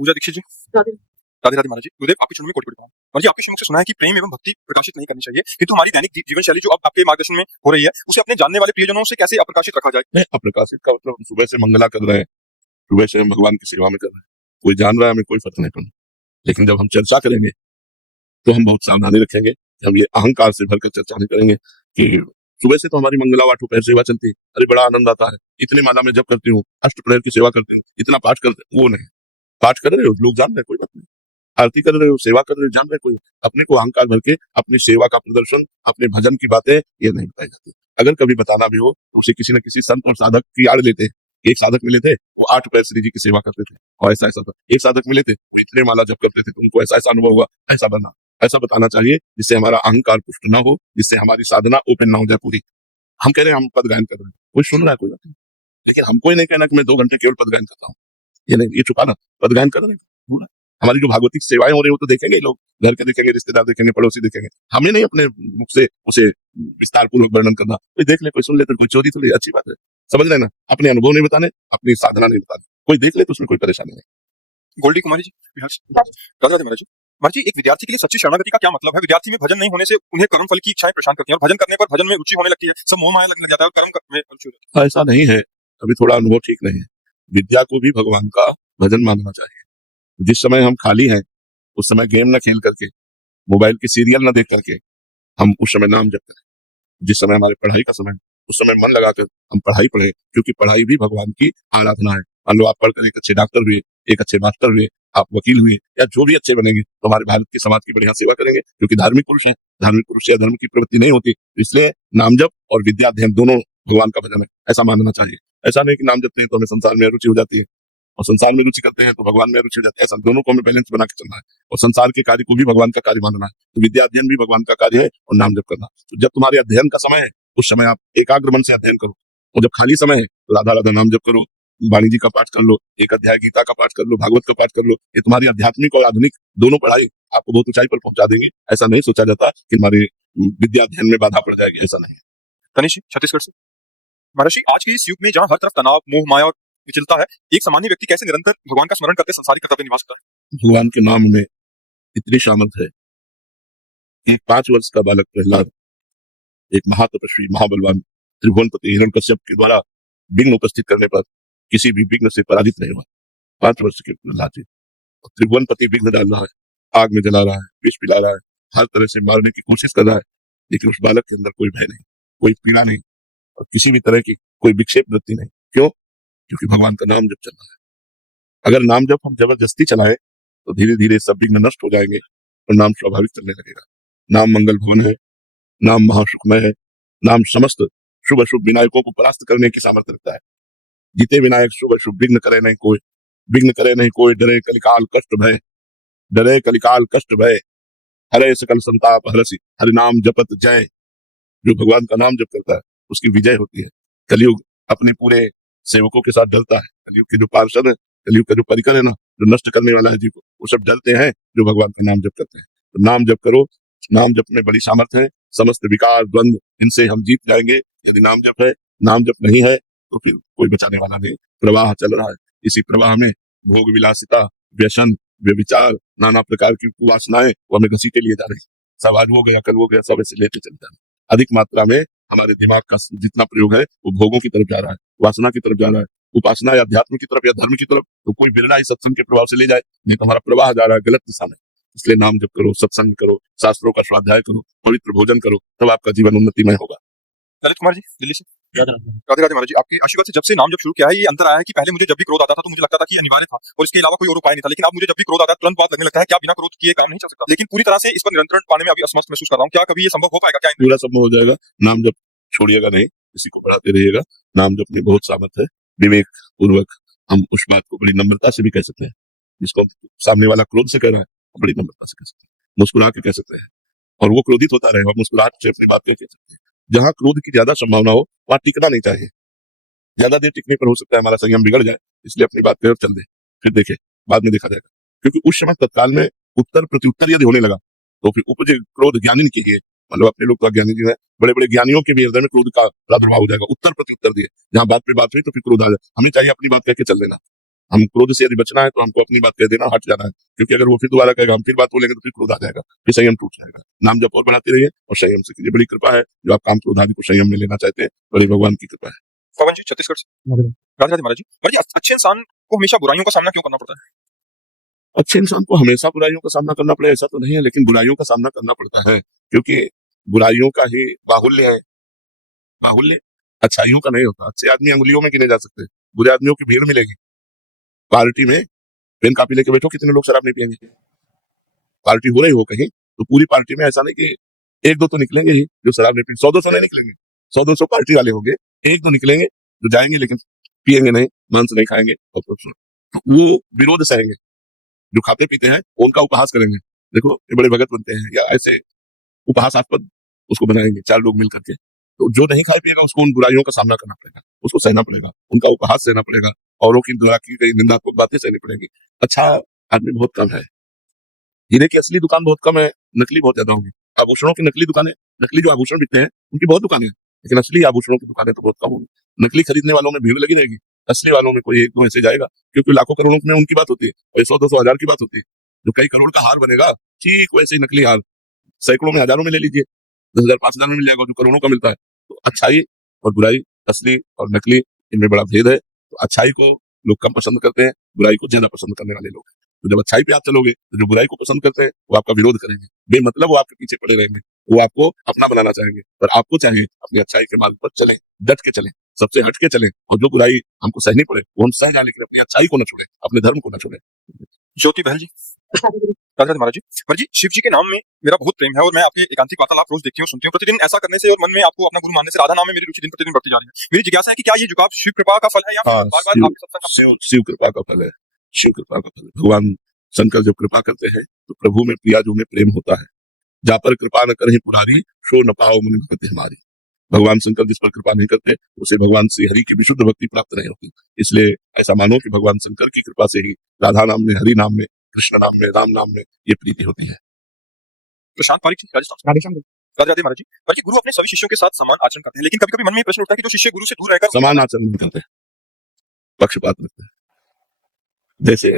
पूजा दीक्षित जी। राधे राधे राधे महाराज जी। गुरुदेव आपके चरणों में कोटि कोटि प्रणाम। महाराज जी, आपके सम्मुख से सुना है कि प्रेम एवं भक्ति प्रकाशित नहीं करनी चाहिए, किंतु हमारी दैनिक जीवन शैली जो अब आपके मार्गदर्शन में हो रही है, उसे अपने जानने वाले प्रियजनों से कैसे अप्रकाशित रखा जाए? नहीं, अप्रकाशित का मतलब सुबह से मंगला कर रहे हैं, सुबह से हम भगवान की सेवा में कर रहे हैं, कोई जान रहा है, हमें कोई फर्क नहीं पड़ना। लेकिन जब हम चर्चा करेंगे तो हम बहुत सावधानी रखेंगे। हम ये अहंकार से भरकर चर्चा नहीं करेंगे कि सुबह से तो हमारी मंगला वाट दोपहर सेवा चलती है, अरे बड़ा आनंद आता है, इतनी माला में जब करती हूँ, अष्टप्रहर की सेवा करती हूँ, इतना पाठ करते, वो नहीं। पाठ कर रहे हो, लोग जान रहे हैं, कोई बात नहीं। आरती कर रहे हो, सेवा कर रहे हो, जान रहे हैं, कोई अपने को अहंकार भर के अपनी सेवा का प्रदर्शन, अपने भजन की बातें ये नहीं बताई जाती। अगर कभी बताना भी हो तो उसे किसी न किसी संत और साधक की आड़ लेते हैं। एक साधक मिले थे, वो 8 पैर श्री जी की सेवा करते थे और ऐसा ऐसा था। एक साधक मिले थे, वो इतने माला जब करते थे तो उनको ऐसा ऐसा अनुभव हुआ, ऐसा बना। ऐसा बताना चाहिए जिससे हमारा अहंकार पुष्ट ना हो, जिससे हमारी साधना ओपन ना हो जाए पूरी। हम कह रहे हैं हम पद गायन कर रहे हैं, कोई सुन रहा है, कोई बात नहीं। लेकिन हमको ही नहीं कहना कि मैं 2 घंटे केवल पद गायन करता हूँ, ये नहीं, ये छुपाना। पद गायन कर रहे हैं पूरा। हमारी जो भागवतिक सेवाएं हो रही है वो तो देखेंगे लोग, घर के देखेंगे, रिश्तेदार देखेंगे, पड़ोसी देखेंगे। हमें नहीं अपने मुख से उसे विस्तार पूर्वक वर्णन करना। कोई देख ले, कोई सुन ले, तो कोई चोरी तो ले, अच्छी बात है, समझ रहे ना। अपने अनुभव नहीं बताने, अपनी साधना नहीं बताने, कोई देख ले तो उसमें कोई परेशानी नहीं। गोल्डी कुमारी जी, बिहार से। राधे राधे महाराज जी। महाराज जी, एक विद्यार्थी के लिए सच्ची शरणागति का क्या मतलब है? विद्यार्थी में भजन नहीं होने से उन्हें कर्म फल की इच्छाएं परेशान करती हैं और भजन करने पर भजन में रुचि होने लगती है, सब मोह माया लगने लग जाता है और कर्म में रुचि हो जाती है। ऐसा नहीं है, अभी थोड़ा अनुभव ठीक नहीं है। विद्या को भी भगवान का भजन मानना चाहिए। जिस समय हम खाली हैं उस समय गेम न खेल करके, मोबाइल की सीरियल न देख करके हम उस समय नाम जप करें। जिस समय हमारे पढ़ाई का समय है, उस समय मन लगाकर हम पढ़ाई पढ़ें, क्योंकि पढ़ाई भी भगवान की आराधना है। मान लो आप पढ़कर एक अच्छे डॉक्टर हुए, एक अच्छे मास्टर हुए, आप वकील हुए, या जो भी अच्छे बनेंगे तो हमारे भारत के समाज की बढ़िया सेवा करेंगे, क्योंकि धार्मिक पुरुष हैं। धार्मिक पुरुष से अधर्म की प्रवृत्ति नहीं होती, इसलिए नाम जप और विद्या अध्ययन दोनों भगवान का भजन है, ऐसा मानना चाहिए। ऐसा नहीं कि नाम जपते हैं तो हमें संसार में रुचि हो जाती है और संसार में रुचि करते हैं तो भगवान में रुचि हो जाती है। ऐसा दोनों को हमें बैलेंस बना के चलना है और संसार के कार्य को भी भगवान का कार्य मानना है। तो विद्या अध्ययन भी भगवान का कार्य है और नाम जप करना। तो जब तुम्हारे अध्ययन का समय है उस समय आप एकाग्र मन से अध्ययन करो, और जब खाली समय है तो राधा राधा नाम जप करो, वाणी जी का पाठ कर लो, एक अध्याय गीता का पाठ कर लो, भागवत का पाठ कर लो। ये तुम्हारी आध्यात्मिक और आधुनिक दोनों पढ़ाई आपको बहुत ऊंचाई पर पहुंचा देंगी। ऐसा नहीं सोचा जाता कि हमारे विद्या अध्ययन में बाधा पड़ जाएगी, ऐसा नहीं है। तनिष जी, छत्तीसगढ़ से। महाराज जी, आज के इस युग में जहाँ हर तरफ तनाव, मोह माया और विचलता है, एक सामान्य व्यक्ति कैसे निरंतर भगवान का स्मरण करते संसारिक कर्तव्य निभा सकता है? भगवान के नाम में इतनी सामर्थ है। एक 5 वर्ष का बालक प्रहलाद एक महातपस्वी महाबलवान त्रिभुवनपति हिरण्यकश्यप के द्वारा विघ्न उपस्थित करने पर किसी भी विघ्न से पराजित नहीं हुआ। 5 वर्ष के प्रहलाद जी, त्रिभुवनपति विघ्न डाल रहा है, आग में जला रहा है, विष पिला रहा है, हर तरह से मारने की कोशिश कर रहा है, लेकिन उस बालक के अंदर कोई भय नहीं, कोई पीड़ा नहीं और किसी भी तरह की कोई विक्षेप वृत्ति नहीं। क्यों? क्योंकि भगवान का नाम जप चल रहा है। अगर नाम जप हम जबरदस्ती चलाएं तो धीरे धीरे सब विघ्न नष्ट हो जाएंगे और नाम स्वाभाविक चलने लगेगा। नाम मंगल भवन है, नाम महासुखमय है, नाम समस्त शुभ अशुभ विनायकों को परास्त करने की सामर्थ्य रखता है। जीते विनायक शुभ अशुभ, विघ्न करे नहीं कोई, विघ्न करे नहीं कोई, डरे कलिकाल कष्ट भय, डरे कलिकाल कष्ट भय, हरे सकल संताप हरसि, हरि नाम जपत जय। जो भगवान का नाम जप करता है उसकी विजय होती है। कलयुग अपने पूरे सेवकों के साथ डरता है। कलयुग के जो पार्षद है, कलयुग का जो परिकर है ना, जो नष्ट करने वाला है जीव को, वो सब डरते हैं जो भगवान का नाम जप करते हैं। तो नाम जप करो, नाम जप में बड़ी सामर्थ्य है। समस्त विकार द्वंद इनसे हम जीत जाएंगे यदि नाम जप है। नाम जप नहीं है तो फिर कोई बचाने वाला नहीं। प्रवाह चल रहा है, इसी प्रवाह में भोग विलासिता, व्यसन, व्यभिचार, नाना प्रकार की कुवासनाएं वो हमें घसीटे लिए जा रही है। सब आज वो गया, कल वो गया, सब ऐसे लेते चलता है। अधिक मात्रा में हमारे दिमाग का जितना प्रयोग है वो भोगों की तरफ जा रहा है, वासना की तरफ जा रहा है। उपासना या अध्यात्म की तरफ या धर्म की तरफ तो कोई बिरला ही सत्संग के प्रभाव से ले जाए, नहीं तो हमारा प्रवाह जा रहा है गलत दिशा में। इसलिए नाम जप करो, सत्संग करो, शास्त्रों का स्वाध्याय करो, पवित्र भोजन करो, तब आपका जीवन उन्नतिमय होगा। ललित कुमार जी, दिल्ली से। राधे राधे राधे राधे महाराज जी, आपके आशीर्वाद से जब से नाम जब शुरू किया है, ये अंतर आया है कि पहले मुझे जब भी क्रोध आता था तो मुझे लगता था कि ये अनिवार्य था और इसके अलावा कोई और उपाय नहीं था, लेकिन अब मुझे जब भी क्रोध आता है तुरंत बात लगने लगता है क्या बिना क्रोध किए काम नहीं चल सकता। लेकिन पूरी तरह से इस पर नियंत्रण पाने में अभी असमर्थ महसूस कर रहा हूँ। क्या कभी ये संभव हो पाएगा? क्या पूरा संभव हो जाएगा। नाम जप छोड़िएगा नहीं, इसी को बढ़ाते रहिएगा। नाम जप में बहुत सामर्थ है। विवेक पूर्वक हम उस बात को बड़ी नम्रता से भी कह सकते हैं, जिसको सामने वाला क्रोध से कह रहा है बड़ी नम्रता से कह सकते हैं, मुस्कुरा के कह सकते हैं, और वो क्रोधित होता रहे और मुस्कुराहट से अपनी बात कह सकते हैं। जहां क्रोध की ज्यादा संभावना हो वहां टिकना नहीं चाहिए। ज्यादा देर टिकने पर हो सकता है हमारा संयम बिगड़ जाए, इसलिए अपनी बात कह और चल दे, फिर देखे बाद में देखा जाएगा। क्योंकि उस समय तत्काल में उत्तर प्रत्युत्तर यदि होने लगा तो फिर उपजे क्रोध ज्ञानी के लिए, मतलब अपने लोग तो ज्ञानी जी हैं, बड़े बड़े ज्ञानियों के भी हृदय में क्रोध का प्रादुर्भाव हो जाएगा। उत्तर प्रत्युत्तर दिए, जहां बात पे बात हुई तो फिर क्रोध आ जाए। हमें चाहिए अपनी बात कह के चल लेना। हम क्रोध से यदि बचना है तो हमको अपनी बात कह देना, हट जाना है, क्योंकि अगर वो फिर दोबारा कहेगा, हम फिर बात बोलेंगे तो फिर क्रोध आ जाएगा, फिर संयम टूट जाएगा। नाम जप और बढ़ाते रहिए और संयम से कीजिए। बड़ी कृपा है जो आप काम क्रोध आदि को संयम में लेना चाहते हैं, बड़े भगवान की कृपा है। पवन जी छत्तीसगढ़ से। राधे राधे महाराज जी। महाराज जी, अच्छे इंसान को हमेशा बुराइयों का सामना क्यों करना पड़ता है? अच्छे इंसान को हमेशा बुराइयों का सामना करना पड़े ऐसा तो नहीं है, लेकिन बुराइयों का सामना करना पड़ता है, क्योंकि बुराइयों का ही बाहुल्य है। बाहुल्य अच्छाइयों का नहीं होता। अच्छे आदमी अंगुलियों में गिने जा सकते हैं, बुरे आदमियों की भीड़ मिलेगी। पार्टी में पेन कापी लेके बैठो, कितने लोग शराब नहीं पियेंगे? पार्टी हो रही हो कहीं तो पूरी पार्टी में ऐसा नहीं कि एक दो तो निकलेंगे ही जो शराब नहीं पी, 100-200 नहीं निकलेंगे, 100-200 पार्टी वाले होंगे, एक दो निकलेंगे जो जाएंगे लेकिन पियेंगे नहीं, मांस नहीं खाएंगे, और तो वो विरोध सहेंगे। जो खाते पीते हैं वो उनका उपहास करेंगे, देखो ये बड़े भगत बनते हैं, या ऐसे उपहासास्पद उसको बनाएंगे 4 लोग मिल करके। तो जो नहीं खाए पिएगा उसको उन बुराइयों का सामना करना पड़ेगा, उसको सहना पड़ेगा, उनका उपहास सहना पड़ेगा, औरों की द्वारा की गई निंदात्मक बातें सहनी पड़ेंगी। अच्छा आदमी बहुत कम है, हीरे की असली दुकान बहुत कम है, नकली बहुत ज्यादा होंगी। आभूषणों की नकली दुकानें, नकली जो आभूषण बिकते हैं उनकी बहुत दुकानें हैं, लेकिन असली आभूषणों की दुकानें तो बहुत कम होंगी। नकली खरीदने वालों में भीड़ लगी रहेगी, असली वालों में कोई एक दो ऐसे जाएगा, क्योंकि लाखों करोड़ों में उनकी बात होती है और 100-200 हजार की बात होती है। जो कई करोड़ का हार बनेगा, ठीक वैसे ही नकली हार सैकड़ों में, हजारों में ले लीजिए, 10,000 5,000 में मिल जाएगा, जो करोड़ों का मिलता है। तो अच्छाई और बुराई, असली और नकली, इनमें बड़ा भेद है। तो अच्छाई को लोग कम पसंद करते हैं, बुराई को ज्यादा पसंद करने वाले लोग। तो जब अच्छाई पे आप चलोगे तो जो बुराई को पसंद करते हैं वो आपका विरोध करेंगे, बेमतलब वो आपके पीछे पड़े रहेंगे, वो आपको अपना बनाना चाहेंगे। पर आपको चाहिए अपनी अच्छाई के मार्ग पर चलें, डट के चलें, सबसे हट के चलें, और जो बुराई हमको सहनी पड़े वो हम सह जाए, लेकिन अपनी अच्छाई को न छोड़े, अपने धर्म को न छोड़े। ज्योति बहल जी। राधे राधे महाराज जी। महाराज जी, शिव जी के नाम में मेरा बहुत प्रेम है और मैं आपके एकांतिक वार्तालाप रोज देखती हूँ, सुनती हूँ। प्रतिदिन ऐसा करने से और मन में आपको अपना गुरु मानने से राधा नाम में मेरी रुचि दिन प्रतिदिन बढ़ती जा रही है। मेरी जिज्ञासा है कि क्या ये झुकाव शिव कृपा का फल है या फिर हाँ, बार बार शिव आपके सत्संग शिव शिव कृपा का फल है, शिव कृपा का फल है। भगवान शंकर जब कृपा करते हैं तो प्रभु में प्रियाजू में प्रेम होता है। जा पर कृपा न करहि पुरारी, शो न पाओ मुनि भक्ति हमारी। भगवान शंकर जिस पर कृपा नहीं करते उसे भगवान श्री हरि की विशुद्ध भक्ति प्राप्त नहीं होती। इसलिए ऐसा मानो कि भगवान शंकर की कृपा से ही राधा नाम में, हरि नाम में, कृष्ण नाम में, राम नाम में ये प्रीति होती है। प्रशांत पारिक जी, राजस्थान। राधे राधे महाराज जी। महाराज जी, गुरु अपने सभी शिष्यों के साथ समान आचरण करते हैं, लेकिन कभी कभी मन में ये प्रश्न उठता है कि जो शिष्य गुरु से दूर रहकर समान आचरण नहीं करते, पक्षपात रखते हैं। जैसे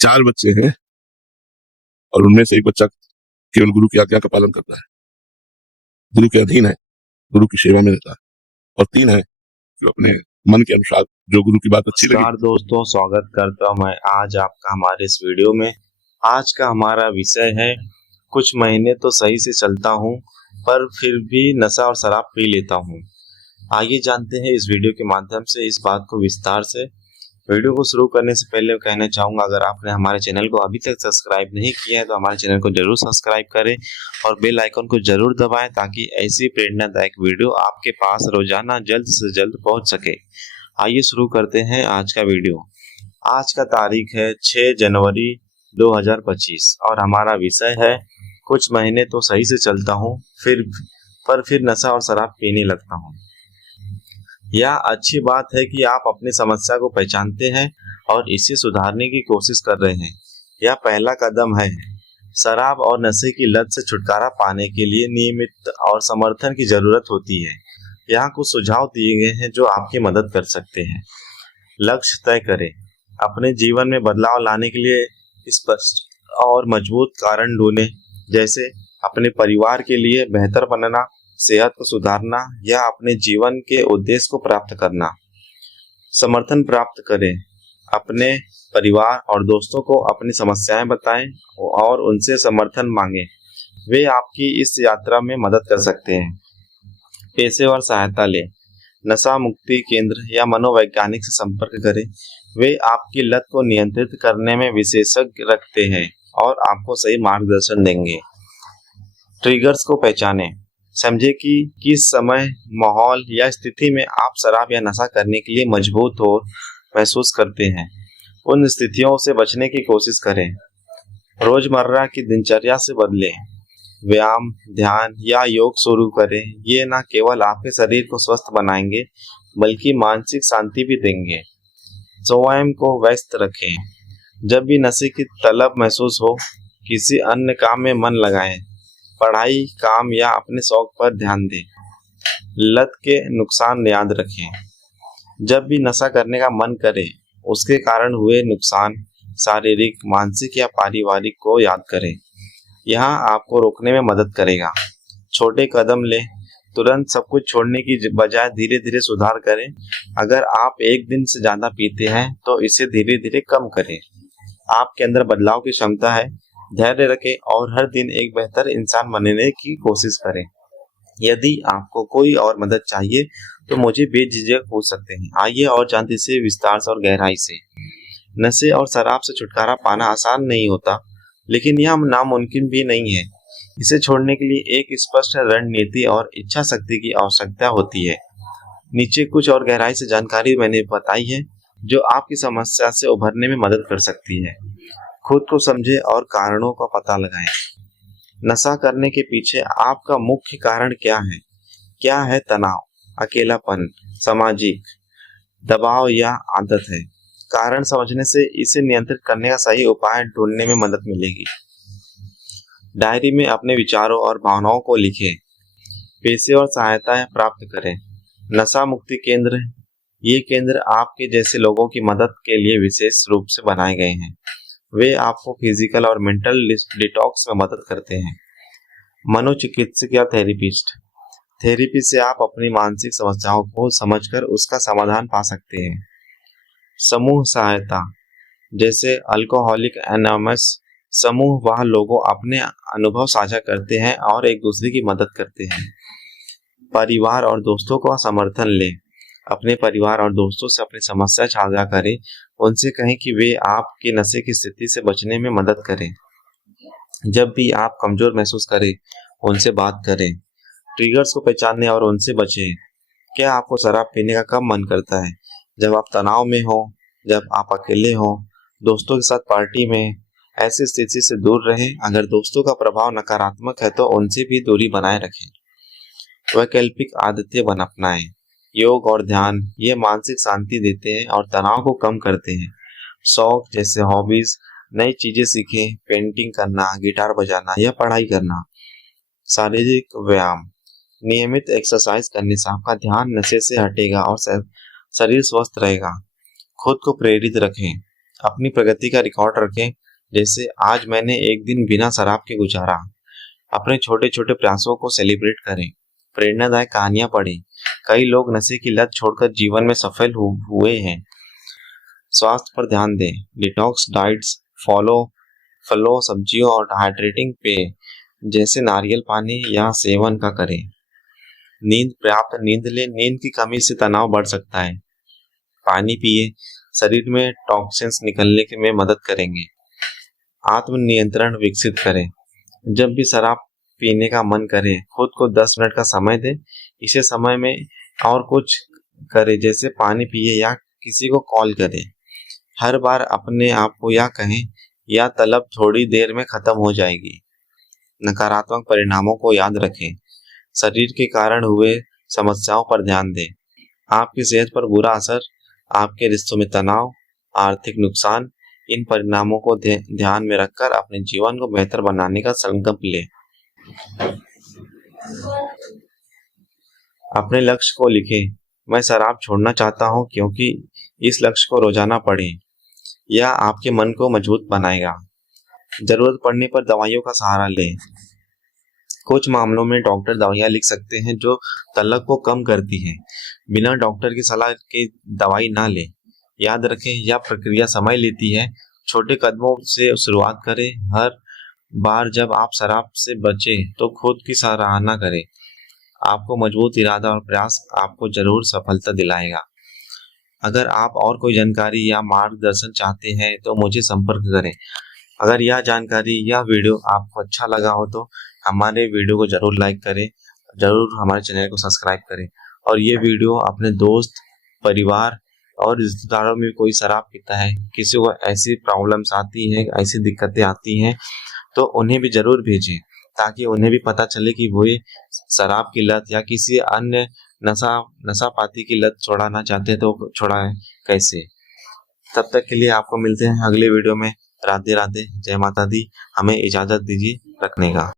4 बच्चे हैं और उनमें से एक बच्चा केवल गुरु की आज्ञा का पालन करता है, गुरु के अधीन है, गुरु की सेवा में रहता है, और 3 है जो अपने मन के अनुसार जो गुरु की बात अच्छी लगी। नमस्कार दोस्तों, स्वागत करता हूं मैं आज आपका हमारे इस वीडियो में। आज का हमारा विषय है, कुछ महीने तो सही से चलता हूं पर फिर भी नशा और शराब पी लेता हूं। आइए जानते हैं इस वीडियो के माध्यम से इस बात को विस्तार से। वीडियो को शुरू करने से पहले मैं कहना चाहूँगा, अगर आपने हमारे चैनल को अभी तक सब्सक्राइब नहीं किया है तो हमारे चैनल को जरूर सब्सक्राइब करें और बेल आइकन को जरूर दबाएं, ताकि ऐसी प्रेरणादायक वीडियो आपके पास रोजाना जल्द से जल्द पहुंच सके। आइए शुरू करते हैं आज का वीडियो। आज का तारीख है 6 जनवरी 2025 और हमारा विषय है, कुछ महीने तो सही से चलता हूँ फिर नशा और शराब पीने लगता हूँ। यह अच्छी बात है कि आप अपनी समस्या को पहचानते हैं और इसे सुधारने की कोशिश कर रहे हैं। यह पहला कदम है। शराब और नशे की लत से छुटकारा पाने के लिए नियमित और समर्थन की जरूरत होती है। यहाँ कुछ सुझाव दिए गए हैं जो आपकी मदद कर सकते हैं। लक्ष्य तय करें। अपने जीवन में बदलाव लाने के लिए स्पष्ट और मजबूत कारण ढूंढें, जैसे अपने परिवार के लिए बेहतर बनना, सेहत को सुधारना या अपने जीवन के उद्देश्य को प्राप्त करना। समर्थन प्राप्त करें। अपने परिवार और दोस्तों को अपनी समस्याएं बताएं और उनसे समर्थन मांगें। वे आपकी इस यात्रा में मदद कर सकते हैं। पेशेवर सहायता लें। नशा मुक्ति केंद्र या मनोवैज्ञानिक से संपर्क करें। वे आपकी लत को नियंत्रित करने में विशेषज्ञ रखते हैं और आपको सही मार्गदर्शन देंगे। ट्रिगर्स को पहचानें। समझे कि किस समय, माहौल या स्थिति में आप शराब या नशा करने के लिए मजबूर हो महसूस करते हैं। उन स्थितियों से बचने की कोशिश करें। रोजमर्रा की दिनचर्या से बदलें। व्यायाम, ध्यान या योग शुरू करें। ये न केवल आपके शरीर को स्वस्थ बनाएंगे बल्कि मानसिक शांति भी देंगे। स्वयं को व्यस्त रखें। जब भी नशे की तलब महसूस हो, किसी अन्य काम में मन लगाएं। पढ़ाई, काम या अपने शौक पर ध्यान दें। लत के नुकसान याद रखें। जब भी नशा करने का मन करे उसके कारण हुए नुकसान शारीरिक, मानसिक या पारिवारिक को याद करें। यह आपको रोकने में मदद करेगा। छोटे कदम लें, तुरंत सब कुछ छोड़ने की बजाय धीरे धीरे सुधार करें। अगर आप एक दिन से ज्यादा पीते हैं तो इसे धीरे धीरे कम करें। आपके अंदर बदलाव की क्षमता है, धैर्य रखें और हर दिन एक बेहतर इंसान बनने की कोशिश करें। यदि आपको कोई और मदद चाहिए तो मुझे बेझिझक पूछ सकते हैं। आइए और जानते इसे विस्तार से और गहराई से। नशे और शराब से छुटकारा पाना आसान नहीं होता, लेकिन यह नामुमकिन भी नहीं है। इसे छोड़ने के लिए एक स्पष्ट रणनीति और इच्छा शक्ति की आवश्यकता होती है। नीचे कुछ और गहराई से जानकारी मैंने बताई है जो आपकी समस्या से उभरने में मदद कर सकती है। खुद को समझें और कारणों का पता लगाएं। नशा करने के पीछे आपका मुख्य कारण क्या है? क्या है तनाव, अकेलापन, सामाजिक दबाव या आदत है? कारण समझने से इसे नियंत्रित करने का सही उपाय ढूंढने में मदद मिलेगी। डायरी में अपने विचारों और भावनाओं को लिखें। पेशेवर सहायता प्राप्त करें। नशा मुक्ति केंद्र, ये केंद्र आपके जैसे लोगों की मदद के लिए विशेष रूप से बनाए गए हैं। वे आपको फिजिकल और मेंटल डिटॉक्स में मदद करते हैं। मनोचिकित्सक या थेरेपिस्ट, थेरेपी से आप अपनी मानसिक समस्याओं को समझकर उसका समाधान पा सकते हैं। समूह सहायता, जैसे अल्कोहलिक एनोनिमस समूह, वह लोगों अपने अनुभव साझा करते हैं और एक दूसरे की मदद करते हैं। परिवार और दोस्तों का समर्थन लें। अपने परिवार और दोस्तों से अपनी समस्या साझा करें। उनसे कहें कि वे आपकी नशे की स्थिति से बचने में मदद करें। जब भी आप कमजोर महसूस करें, उनसे बात करें। ट्रिगर्स को पहचानें और उनसे बचें। क्या आपको शराब पीने का कब मन करता है? जब आप तनाव में हो, जब आप अकेले हो, दोस्तों के साथ पार्टी में? ऐसी स्थिति से दूर रहें। अगर दोस्तों का प्रभाव नकारात्मक है तो उनसे भी दूरी बनाए रखें। वैकल्पिक आदतें अपनाएं। योग और ध्यान, ये मानसिक शांति देते हैं और तनाव को कम करते हैं। शौक जैसे हॉबीज, नई चीजें सीखें, पेंटिंग करना, गिटार बजाना या पढ़ाई करना। शारीरिक व्यायाम, नियमित एक्सरसाइज करने से आपका ध्यान नशे से हटेगा और शरीर स्वस्थ रहेगा। खुद को प्रेरित रखें। अपनी प्रगति का रिकॉर्ड रखें, जैसे आज मैंने एक दिन बिना शराब के गुजारा। अपने छोटे छोटे प्रयासों को सेलिब्रेट करें। प्रेरणादायक कहानियां पढ़ें। कई लोग नशे की लत छोड़कर जीवन में सफल हुए हैं। स्वास्थ्य पर ध्यान दें। डिटॉक्स डाइट्स फलों, सब्जियों और हाइड्रेटिंग पेय जैसे नारियल पानी या सेवन का करें। नींद, पर्याप्त नींद लें। नींद की कमी से तनाव बढ़ सकता है। पानी पिए, शरीर में टॉक्सिन्स निकलने में मदद करेंगे। आत्म नियंत्रण विकसित करें। जब भी शराब पीने का मन करे, खुद को 10 मिनट का समय दें। इसे समय में और कुछ करें, जैसे पानी पिए या किसी को कॉल करें। हर बार अपने आप को यह कहें, यह तलब थोड़ी देर में खत्म हो जाएगी। नकारात्मक परिणामों को याद रखें। शरीर के कारण हुए समस्याओं पर ध्यान दें। आपकी सेहत पर बुरा असर, आपके रिश्तों में तनाव, आर्थिक नुकसान, इन परिणामों को ध्यान में रखकर अपने जीवन को बेहतर बनाने का संकल्प लें। अपने लक्ष्य को लिखें। मैं शराब छोड़ना चाहता हूं, क्योंकि इस लक्ष्य को रोजाना पढ़ें। यह आपके मन को मजबूत बनाएगा। जरूरत पड़ने पर दवाइयों का सहारा लें। कुछ मामलों में डॉक्टर दवाइयां लिख सकते हैं जो तलब को कम करती हैं। बिना डॉक्टर की सलाह के दवाई ना लें। याद रखें, यह प्रक्रिया समय लेती है। छोटे कदमों से शुरुआत करें। हर बार जब आप शराब से बचें तो खुद की सराहना करें। आपको मजबूत इरादा और प्रयास आपको जरूर सफलता दिलाएगा। अगर आप और कोई जानकारी या मार्गदर्शन चाहते हैं तो मुझे संपर्क करें। अगर यह जानकारी या वीडियो आपको अच्छा लगा हो तो हमारे वीडियो को जरूर लाइक करें, जरूर हमारे चैनल को सब्सक्राइब करें और ये वीडियो अपने दोस्त, परिवार और रिश्तेदारों में कोई शराब पीता है, किसी को ऐसी प्रॉब्लम्स आती हैं, ऐसी दिक्कतें आती हैं, तो उन्हें भी जरूर भेजें, ताकि उन्हें भी पता चले कि वो शराब की लत या किसी अन्य नशा-पाती की लत छुड़ाना चाहते हैं तो छुड़ाएं कैसे। तब तक के लिए आपको मिलते हैं अगले वीडियो में। राधे राधे, जय माता दी। हमें इजाजत दीजिए रखने का।